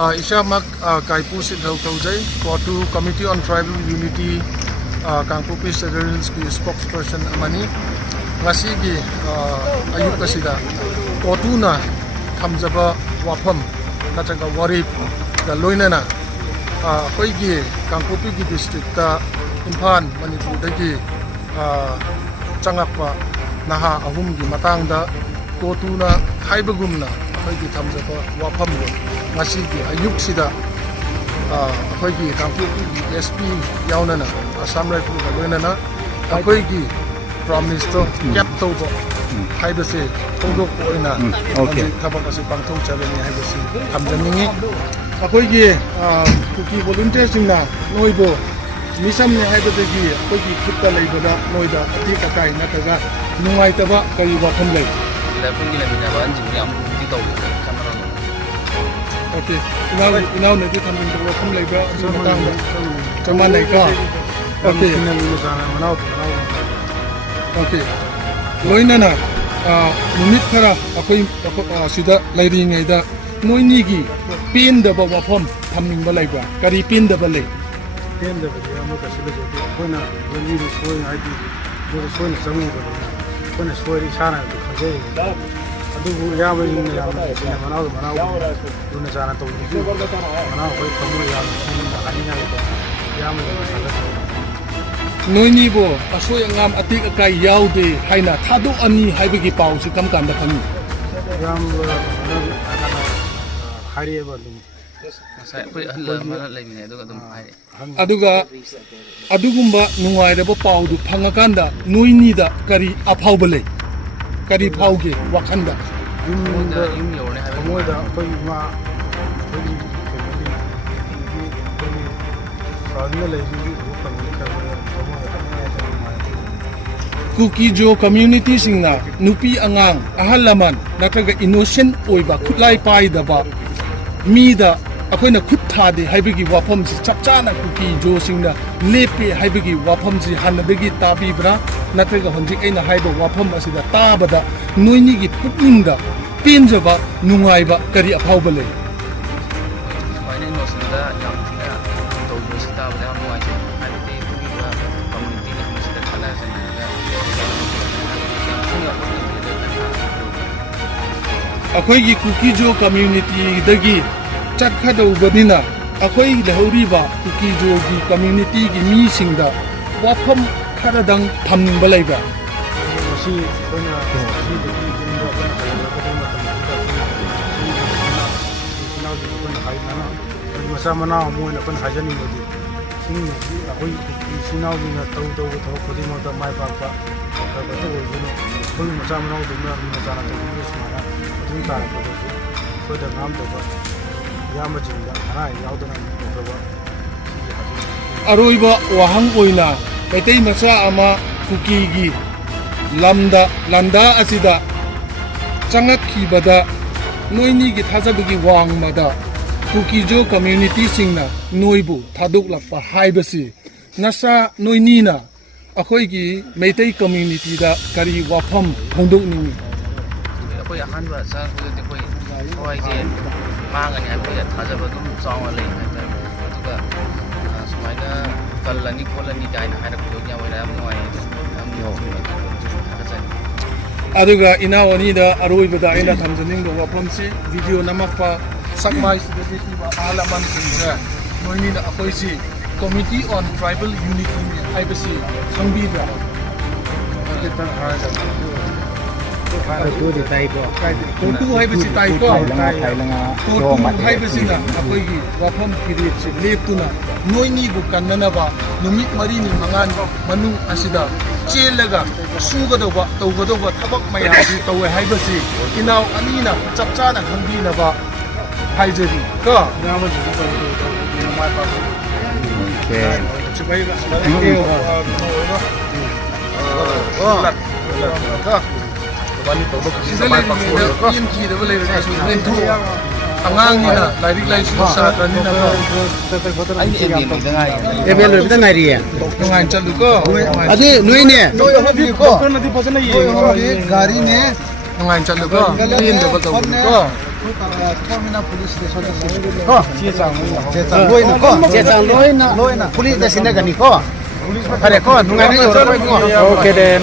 Ishamak Kaipu Sidhau Kaujai, Kotu Committee on Tribal Unity, Kangpupi Cedar Hills ki spokesperson amani. Ngasigi ayuk kasida Kotu na thamjaba wafam natraga warip da loinana akoigi Kangpupi ki district ta Imphal Manipur dagi changakpa naha ahum gi matangda Kotu na haibagumna akoigi thamjaba wafam Masigi ayuk sida akoigi Kangpupi SP yaunana Assam Rifle ga loinana akoigi promise to cap tobo haibase todok oina thabak ase pangthau chalani haibase thamjaningi akoigi kuki volunteer singna noibo misam ne haibadagi akoigi khutta leibada noida ati kakai nataga nungai taba kai wakham lei lepungi lamina ban jing yam ti to kamera okay now ne ti thamin to wakham leiba samatang da chama nei ka okay okay loinana numit khara akoi sida lairing da noini gi pin da ba wafam thamning ba laiba kari pin da ba lei pin da ba ya ka sila jo koina wali ru soi id do soi na sami ba koina soi sana to khaje adu ya ba ni ya na manao do na sana to ni manao ko kamu ya na ani na ya ma Noini bo asoy ngam atik akai yaude haina thadu ani haibagi pau si kam kan da phangi yam hari ba dum sai koi alla mala leimine dum hai adugumba nungai da pau du phangakanda noini da kari aphau bale kari phauge wakhanda yum yorne hai mo da koi ma Kuki Jo community singna nupi angang ahal laman natraga innocent oiba khutlai pai daba mi da akoina khut thade haibigi wafam si chapchana Kuki Jo singna lepe haibigi wafam si hanadagi tabi bra natraga honjik aina haiba wafam asida tabada noini gi pukningda pinjaba nungaiba kari aphauba lei Wani no sida yam tina to bo sita ba mo ai hai te kuki ba community ni sida khala sana akoigi Kuki Jo community dagi chakhadaubanina akoi lehoriba Kuki Jo gi community gi mi singda wafam kharadang thamningba laiba si koina si de gi inda ba masa mana mo na kon hajani mo di sing akoi sinau ni na tau to khodi mo da mai pa pa ka ba to ko ni masa mana do na masa na to ni sma tun ta ko da nam to ba ya ma jing da ana yaw da na ko ba aroiba wahang oina maitai macha ama Kuki gi landa asida changakhibada noini gi thajabagi wangmada Kuki Jo community singna noibu thaduk lakpa haibasi nasa noini na akhoi gi meitai community da kari wafam phongdok ningi koi ahan ba sa ko de koi koi je mangani hai koi thajaba dum chawa lei hai ta aduga sumaina kallani kolani gaina hai ra ko nya wai ra mo ai aduga inawani da aroibada aina thamjaning do wafam si video namakpa sakmai sidati ba alaman singra noini da akoi si Committee on Tribal Unity haibasi khangbiba kita ha da tu di tai ko Kotu haibasi tai ko Kotu haibasi na akoi gi wafam period si leptuna noini bu kannanaba numit mari ni mangan manu asida chelaga sugadaba tawgadaba thabak mayasi tawe haibasi inaw anina chapchana khangbinaba haijari ka nyama ji ko ni mai pa okay chibai ga Angangina lairik laisu sa kanina ko ai em da ngai ebe lo bita ngai riya ngai chalu ko ade noi ne noi hobi ko na di pajana ye gari ne ngai chalu ko tin da ba ko 포미나 폴리스 스테이션 거 지혜장 제장 로이나 거 제장 로이나 폴리스 대신에 가니까 그래 거 누가 오케이 된